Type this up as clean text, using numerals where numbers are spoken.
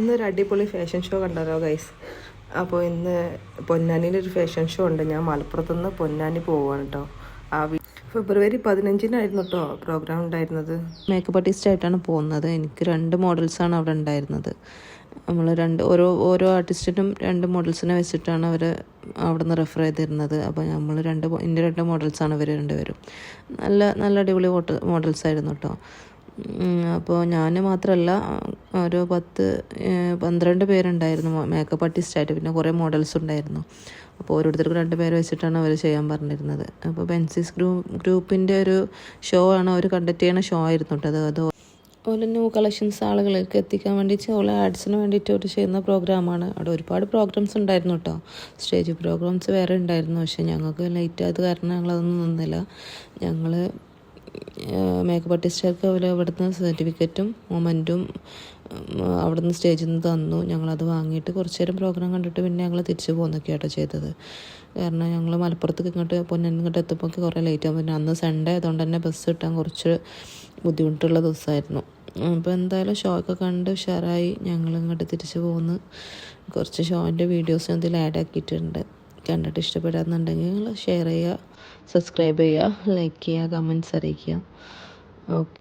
ഇന്നൊരു അടിപൊളി fashion show കണ്ടല്ലോ ഗൈസ്. അപ്പോൾ ഇന്ന് പൊന്നാനിയിലൊരു ഫാഷൻ ഷോ ഉണ്ട്. ഞാൻ മലപ്പുറത്തുനിന്ന് പൊന്നാനി പോവുകയാണ് കേട്ടോ. ഫെബ്രുവരി 15-നായിരുന്നു കേട്ടോ പ്രോഗ്രാം ഉണ്ടായിരുന്നത്. മേക്കപ്പ് ആർട്ടിസ്റ്റായിട്ടാണ് പോകുന്നത്. എനിക്ക് 2 മോഡൽസാണ് അവിടെ ഉണ്ടായിരുന്നത്. നമ്മൾ ഓരോ ആർട്ടിസ്റ്റിനും 2 മോഡൽസിനെ വെച്ചിട്ടാണ് അവർ അവിടെ നിന്ന് റെഫർ ചെയ്തിരുന്നത്. അപ്പോൾ നമ്മൾ എൻ്റെ 2 മോഡൽസാണ് ഇവർ രണ്ടുപേരും. നല്ല അടിപൊളി മോഡൽസായിരുന്നു കേട്ടോ. അപ്പോൾ ഞാൻ മാത്രമല്ല, ഒരു 10-12 പേരുണ്ടായിരുന്നു മേക്കപ്പ് ആർട്ടിസ്റ്റായിട്ട്. പിന്നെ കുറേ മോഡൽസ് ഉണ്ടായിരുന്നു. അപ്പോൾ ഓരോരുത്തർക്കും 2 പേര് വെച്ചിട്ടാണ് അവർ ചെയ്യാൻ പറഞ്ഞിരുന്നത്. അപ്പോൾ ബെൻസിസ് ഗ്രൂപ്പിൻ്റെ ഒരു ഷോ ആണ്, അവർ കണ്ടക്ട് ചെയ്യുന്ന ഷോ ആയിരുന്നു കേട്ടോ. അത് അതുപോലെ ന്യൂ കളക്ഷൻസ് ആളുകളിലേക്ക് എത്തിക്കാൻ വേണ്ടി ഓരോ ആഡ്സിന് വേണ്ടിയിട്ട് അവർ ചെയ്യുന്ന പ്രോഗ്രാമാണ്. അവിടെ ഒരുപാട് പ്രോഗ്രാംസ് ഉണ്ടായിരുന്നു കേട്ടോ. സ്റ്റേജ് പ്രോഗ്രാംസ് വേറെ ഉണ്ടായിരുന്നു. പക്ഷേ ഞങ്ങൾക്ക് ലേറ്റ് ആയത് കാരണം ഞങ്ങളതൊന്നും നിന്നില്ല. ഞങ്ങൾ മേക്കപ്പ് ആർട്ടിസ്റ്റുകാർക്ക് അവർ അവിടുന്ന് സർട്ടിഫിക്കറ്റും മൊമെൻറ്റും അവിടുന്ന് സ്റ്റേജിൽ നിന്ന് തന്നു. ഞങ്ങളത് വാങ്ങിയിട്ട് കുറച്ച് നേരം പ്രോഗ്രാം കണ്ടിട്ട് പിന്നെ ഞങ്ങൾ തിരിച്ചു പോകുന്നൊക്കെയാട്ടോ ചെയ്തത്. കാരണം ഞങ്ങൾ മലപ്പുറത്തേക്ക് പൊന്നാനി എത്തുമ്പോൾ കുറേ ലേറ്റ് ആകും. പിന്നെ അന്ന് സൺഡേ ആയതുകൊണ്ട് തന്നെ ബസ് കിട്ടാൻ കുറച്ച് ബുദ്ധിമുട്ടുള്ള ദിവസമായിരുന്നു. അപ്പോൾ എന്തായാലും ഷോ ഒക്കെ കണ്ട് ഉഷാറായി ഞങ്ങൾ തിരിച്ചു പോകുന്നു. കുറച്ച് ഷോൻ്റെ വീഡിയോസ് ഇതിൽ ആഡ് ആക്കിയിട്ടുണ്ട്. കണ്ടിട്ട് ഇഷ്ടപ്പെടാന്നുണ്ടെങ്കിൽ നിങ്ങൾ ഷെയർ ചെയ്യുക, സബ്സ്ക്രൈബ് ചെയ്യുക, ലൈക്ക് ചെയ്യുക, കമൻറ്റ്സ് അറിയിക്കുക. ഓക്കെ.